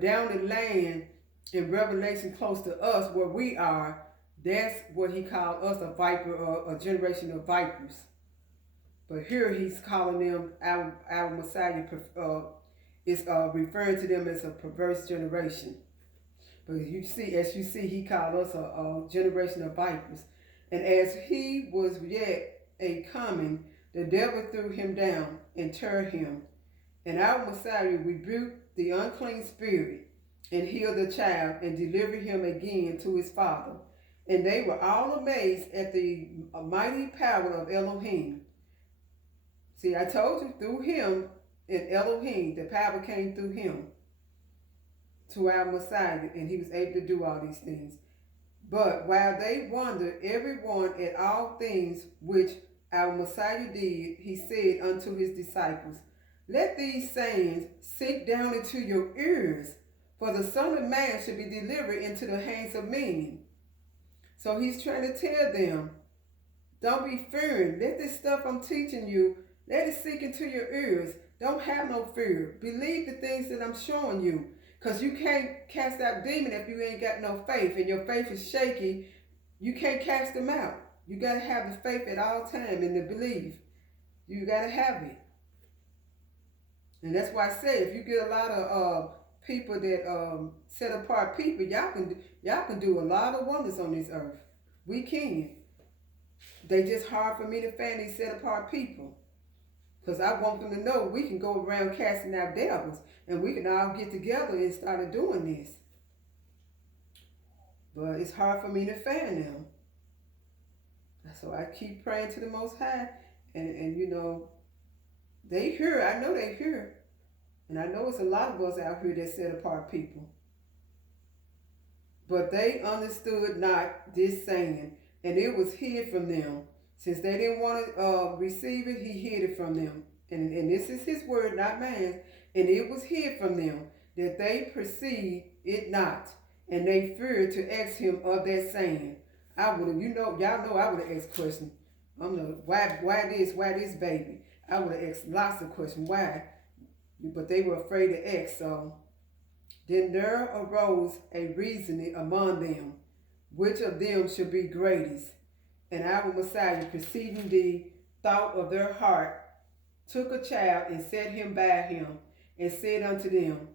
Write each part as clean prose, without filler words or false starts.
down the land in Revelation close to us where we are, that's what he called us a viper or a generation of vipers. But here he's calling them our Messiah is referring to them as a perverse generation. But you see, as you see, he called us a generation of vipers. And as he was yet a coming, the devil threw him down and turned him. And our Messiah rebuked the unclean spirit and healed the child and delivered him again to his father. And they were all amazed at the mighty power of Elohim. See, I told you through him and Elohim, the power came through him to our Messiah, and he was able to do all these things. But while they wondered everyone at all things which our Messiah did, he said unto his disciples, let these sayings sink down into your ears, for the Son of Man should be delivered into the hands of men. So he's trying to tell them, don't be fearing. Let this stuff I'm teaching you, let it sink into your ears. Don't have no fear. Believe the things that I'm showing you. Because you can't cast out demons if you ain't got no faith and your faith is shaky. You can't cast them out. You got to have the faith at all times and the belief. You got to have it. And that's why I say if you get a lot of people that set apart people, y'all can do a lot of wonders on this earth. We can. They just hard for me to find these set apart people. Because I want them to know we can go around casting out devils and we can all get together and start doing this. But it's hard for me to find them. So I keep praying to the Most High and you know, they hear. I know they hear. And I know it's a lot of us out here that set apart people. But they understood not this saying, and it was hid from them. Since they didn't want to receive it, he hid it from them. And this is his word, not man's. And it was hid from them that they perceived it not. And they feared to ask him of that saying. I would have, y'all know I would have asked questions. Why this baby? I would have asked lots of questions. Why? But they were afraid to ask. So then there arose a reasoning among them, which of them should be greatest. And our Messiah, perceiving the thought of their heart, took a child and set him by him, and said unto them,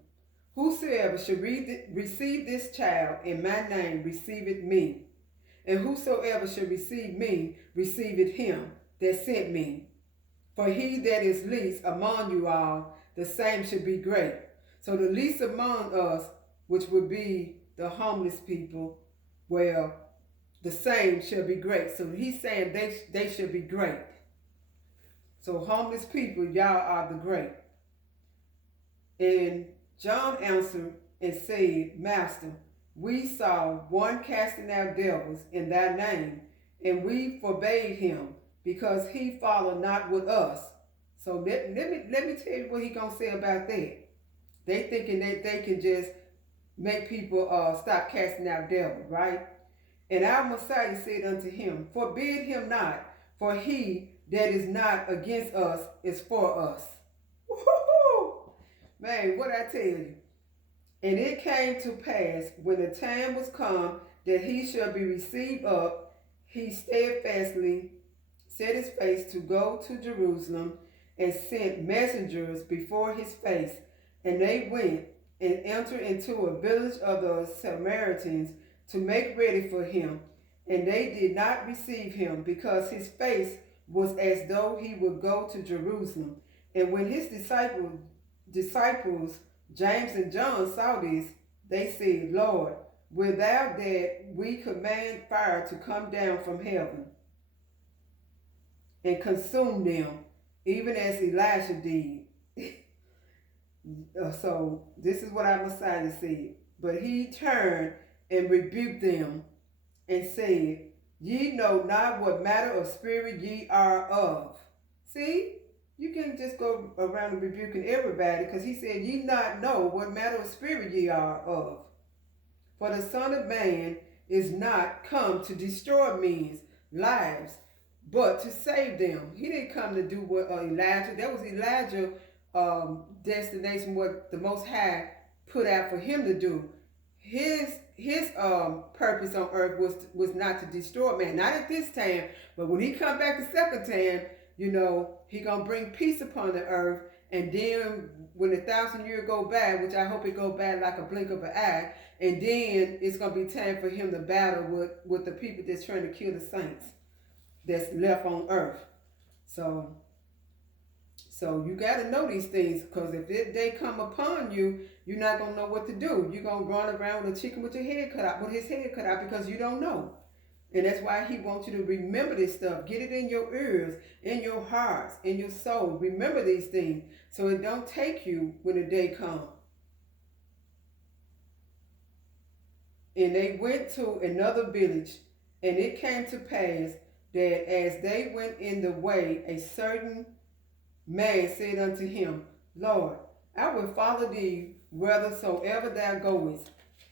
whosoever shall receive this child in my name receiveth me. And whosoever shall receive me receiveth him that sent me. For he that is least among you all, the same should be great. So the least among us, which would be the homeless people, well, the same shall be great. So he's saying they should be great. So homeless people, y'all are the great. And John answered and said, Master, we saw one casting out devils in thy name, and we forbade him, because he followed not with us. So let me tell you what he gonna say about that. They thinking that they can just make people stop casting out devils, right? And our Messiah said unto him, forbid him not, for he that is not against us is for us. Woo-hoo-hoo! Man, what I tell you. And it came to pass, when the time was come that he shall be received up, he steadfastly set his face to go to Jerusalem, and sent messengers before his face. And they went and entered into a village of the Samaritans to make ready for him. And they did not receive him, because his face was as though he would go to Jerusalem. And when his disciples, James and John, saw this, they said, Lord, wilt thou that we command fire to come down from heaven and consume them, even as Elijah did? So this is what our Messiah said. But he turned and rebuked them and said, ye know not what matter of spirit ye are of. See, you can't just go around rebuking everybody, because he said, ye not know what matter of spirit ye are of. For the Son of Man is not come to destroy men's lives, but to save them. He didn't come to do what Elijah, that was Elijah's destination, what the Most High put out for him to do. His purpose on earth was not to destroy man, not at this time, but when he come back the second time, he gonna bring peace upon the earth. And then when 1,000 years go by, which I hope it go by like a blink of an eye, and then it's gonna be time for him to battle with the people that's trying to kill the saints that's left on earth. So you got to know these things, because if they come upon you, you're not going to know what to do. You're going to run around with a chicken with your head cut out, with his head cut out, because you don't know. And that's why he wants you to remember this stuff. Get it in your ears, in your hearts, in your soul. Remember these things so it don't take you when the day comes. And they went to another village, and it came to pass that as they went in the way, a certain man said unto him, Lord, I will follow thee whithersoever thou goest.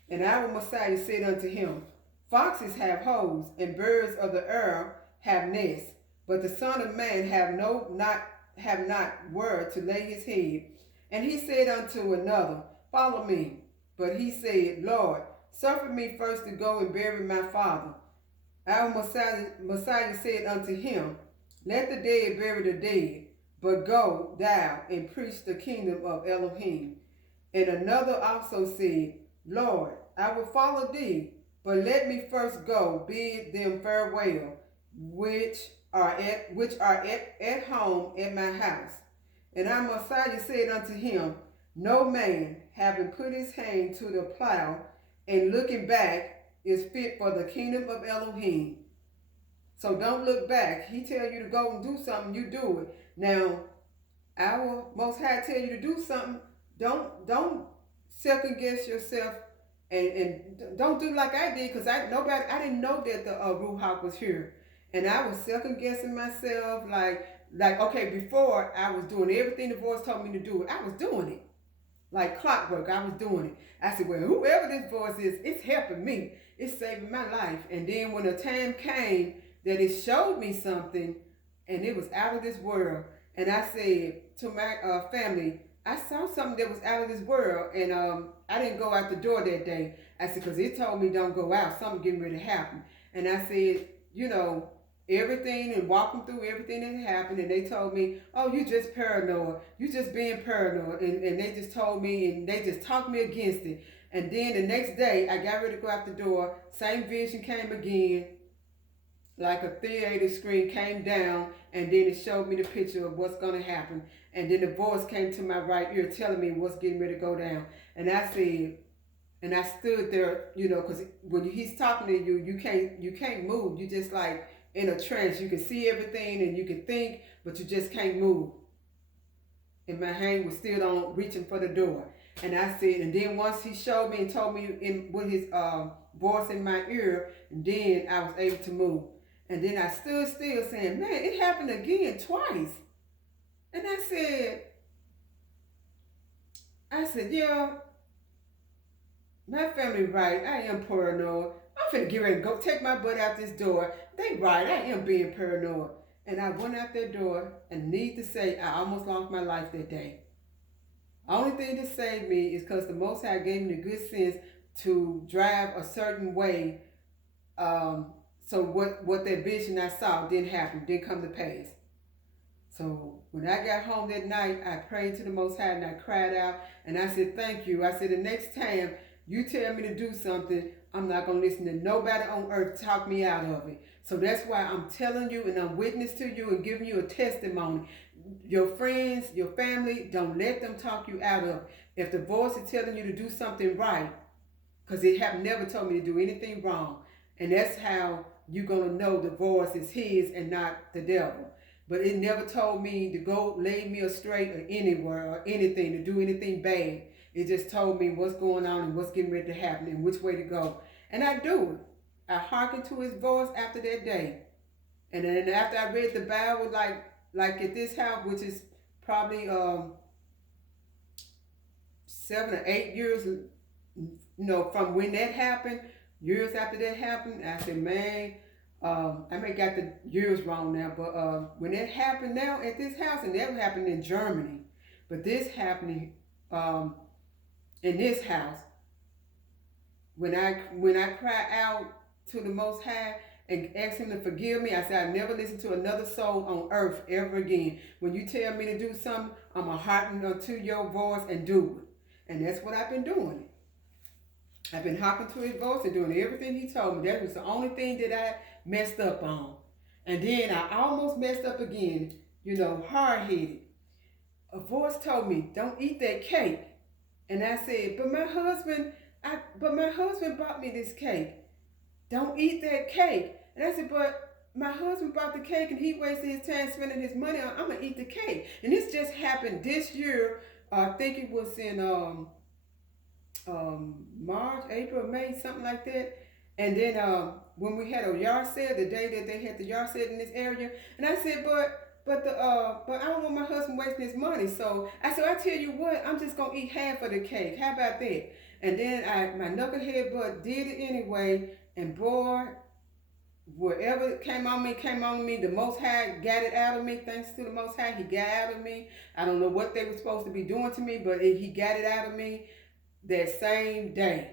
And our Messiah said unto him, Foxes have holes, and birds of the air have nests, but the Son of Man have not where to lay his head. And he said unto another, Follow me. But he said, Lord, suffer me first to go and bury my father. Our Messiah said unto him, Let the dead bury the dead, but go thou and preach the kingdom of Elohim. And another also said, Lord, I will follow thee, but let me first go bid them farewell, which are at home at my house. And our Messiah said unto him, No man, having put his hand to the plow and looking back, is fit for the kingdom of Elohim. So don't look back. He tell you to go and do something, you do it. Now, our Most High tell you to do something, don't second guess yourself, and don't do like I did, because I didn't know that the Ruach was here, and I was second guessing myself, like okay, before I was doing everything the voice told me to do, I was doing it like clockwork. I was doing it. I said, well, whoever this voice is, it's helping me, it's saving my life. And then when the time came that it showed me something, and it was out of this world, and I said to my family, I saw something that was out of this world, and I didn't go out the door that day. I said, because it told me don't go out, something getting ready to happen. And I said, everything, and walking through everything that happened, and they told me, oh, you just paranoid, you just being paranoid, and they just told me, and they just talked me against it. And then the next day, I got ready to go out the door, same vision came again, like a theater screen came down, and then it showed me the picture of what's going to happen. And then the voice came to my right ear telling me what's getting ready to go down. And I said, and I stood there, because when he's talking to you, you can't move. You just like in a trance. You can see everything and you can think, but you just can't move. And my hand was still on, reaching for the door. And I said, and then once he showed me and told me with his voice in my ear, and then I was able to move. And then I stood still saying, man, it happened again twice. And I said, yeah, my family right. I am paranoid. I'm finna get ready to go take my butt out this door. They right, I am being paranoid. And I went out that door, and need to say, I almost lost my life that day. Only thing that saved me is because the Most High gave me the good sense to drive a certain way, so what that vision I saw didn't happen, didn't come to pass. So when I got home that night, I prayed to the Most High and I cried out and I said, thank you. I said, the next time you tell me to do something, I'm not going to listen to nobody on earth talk me out of it. So that's why I'm telling you, and I'm witness to you and giving you a testimony. Your friends, your family, don't let them talk you out of it. If the voice is telling you to do something right, because it have never told me to do anything wrong. And that's how you're going to know the voice is his and not the devil. But it never told me to go lay me astray or anywhere or anything, to do anything bad. It just told me what's going on and what's getting ready to happen and which way to go. And I do it. I hearkened to his voice after that day. And then after I read the Bible, like at this house, which is probably 7 or 8 years, from when that happened, years after that happened, I said, man, I may got the years wrong now, but when that happened now at this house, and that happened in Germany, but this happening in this house. When I cry out to the Most High and ask Him to forgive me, I said I never listen to another soul on earth ever again. When you tell me to do something, I'm a hearken to your voice and do it. And that's what I've been doing. I've been hopping to His voice and doing everything He told me. That was the only thing that I messed up on. And then I almost messed up again. Hard headed. A voice told me, "Don't eat that cake." And I said, but my husband bought me this cake. Don't eat that cake. And I said, but my husband bought the cake and he wasted his time spending his money on, I'm going to eat the cake. And this just happened this year. I think it was in March, April, May, something like that. And then when we had a yard sale, the day that they had the yard sale in this area, and I said, but I don't want my husband wasting his money. So I said, I tell you what, I'm just gonna eat half of the cake. How about that? And then my knucklehead butt did it anyway. And boy, whatever came on me. The Most High got it out of me. Thanks to the Most High, He got out of me. I don't know what they were supposed to be doing to me, but He got it out of me that same day.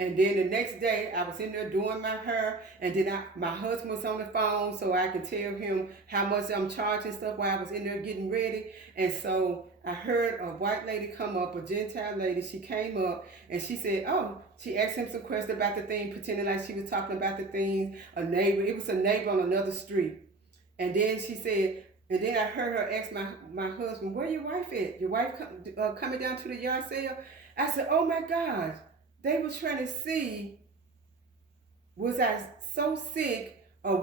And then the next day, I was in there doing my hair, and then my husband was on the phone, so I could tell him how much I'm charging stuff while I was in there getting ready. And so I heard a white lady come up, a Gentile lady. She came up, and she said, she asked him some questions about the thing, pretending like she was talking about the things. It was a neighbor on another street. And then she said, and then I heard her ask my husband, where your wife at? Your wife coming down to the yard sale? I said, oh my gosh. They were trying to see, was I so sick, or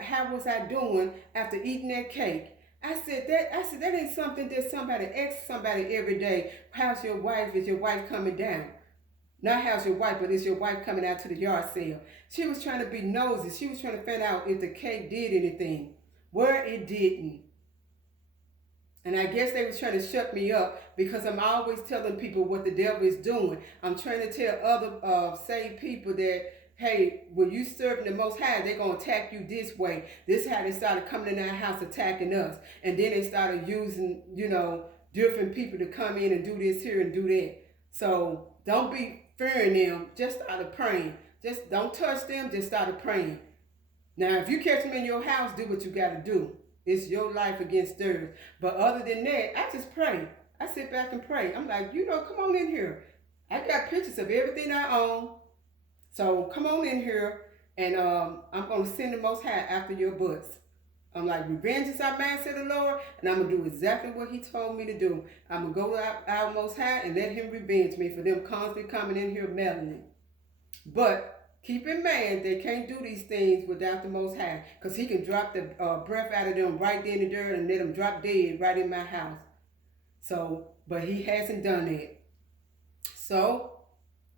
how was I doing after eating that cake? I said that ain't something that somebody asks somebody every day. How's your wife? Is your wife coming down? Not how's your wife, but is your wife coming out to the yard sale? She was trying to be nosy. She was trying to find out if the cake did anything. Where it didn't. And I guess they was trying to shut me up because I'm always telling people what the devil is doing. I'm trying to tell other saved people that, hey, when you serving the Most High, they're going to attack you this way. This is how they started coming in our house attacking us. And then they started using, different people to come in and do this here and do that. So don't be fearing them. Just start praying. Just don't touch them. Just start praying. Now, if you catch them in your house, do what you got to do. It's your life against theirs. But other than that, I just pray. I sit back and pray. I'm like, come on in here. I got pictures of everything I own. So come on in here, and I'm going to send the Most High after your butts. I'm like, revenge is our man, said the Lord, and I'm going to do exactly what He told me to do. I'm going to go to our Most High and let Him revenge me for them constantly coming in here meddling. But keep in mind, they can't do these things without the Most High, because He can drop the breath out of them right there in the dirt and let them drop dead right in my house. So, but He hasn't done it. So,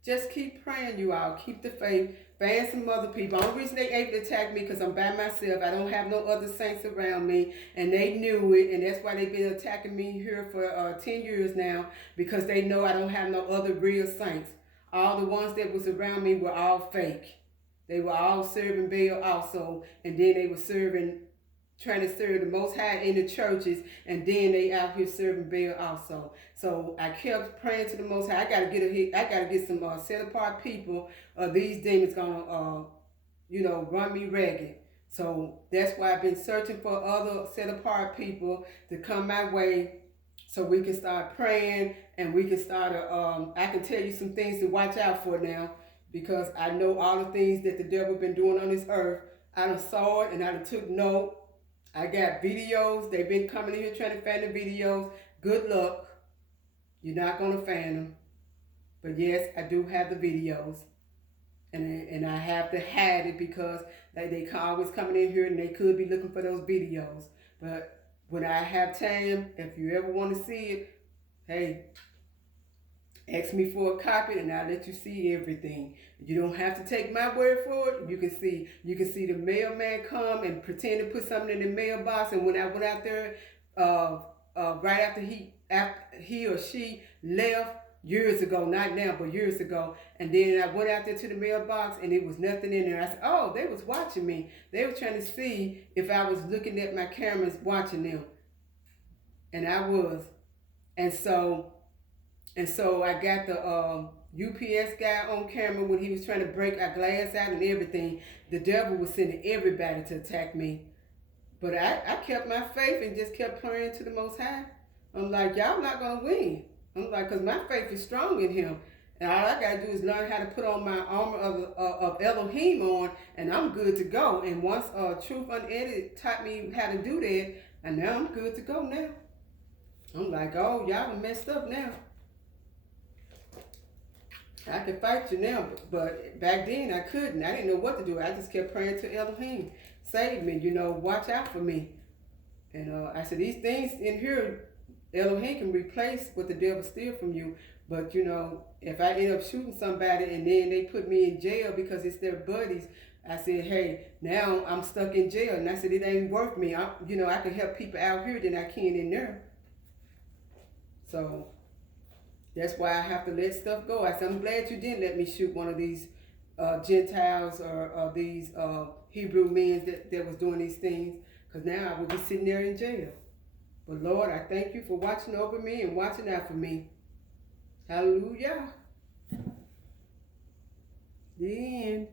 just keep praying, you all. Keep the faith. Find some other people. The only reason they able to attack me because I'm by myself. I don't have no other saints around me, and they knew it, and that's why they've been attacking me here for 10 years now, because they know I don't have no other real saints. All the ones that was around me were all fake. They were all serving Baal also, and then they were trying to serve the Most High in the churches, and then they out here serving Baal also. So I kept praying to the Most High. I gotta get some set apart people. These demons gonna run me ragged. So that's why I've been searching for other set apart people to come my way, so we can start praying, and we can start I can tell you some things to watch out for now, because I know all the things that the devil been doing on this earth. I done saw it, and I done took note. I got videos. They've been coming in here trying to find the videos. Good luck. You're not going to find them. But yes, I do have the videos. And I have to hide it because they always coming in here and they could be looking for those videos. But when I have time, if you ever want to see it, hey, ask me for a copy and I'll let you see everything. You don't have to take my word for it. You can see the mailman come and pretend to put something in the mailbox. And when I went out there, right after he or she left years ago, not now, but years ago, and then I went out there to the mailbox and it was nothing in there. I said, oh, they was watching me. They were trying to see if I was looking at my cameras watching them. And I was. And so And so I got the UPS guy on camera when he was trying to break our glass out and everything. The devil was sending everybody to attack me. But I kept my faith and just kept praying to the Most High. I'm like, y'all not going to win. I'm like, because my faith is strong in him. And all I got to do is learn how to put on my armor of Elohim on, and I'm good to go. And once Truth Unedited taught me how to do that, and now I'm good to go now. I'm like, oh, y'all done messed up now. I can fight you now, but back then I couldn't. I didn't know what to do. I just kept praying to Elohim. Save me, watch out for me. And I said, these things in here, Elohim can replace what the devil steal from you. But, if I end up shooting somebody and then they put me in jail because it's their buddies, I said, hey, now I'm stuck in jail. And I said, it ain't worth me. I can help people out here than I can in there. So that's why I have to let stuff go. I said, I'm glad you didn't let me shoot one of these Gentiles or these Hebrew men that was doing these things, because now I would be sitting there in jail. But Lord, I thank you for watching over me and watching out for me. Hallelujah. The end.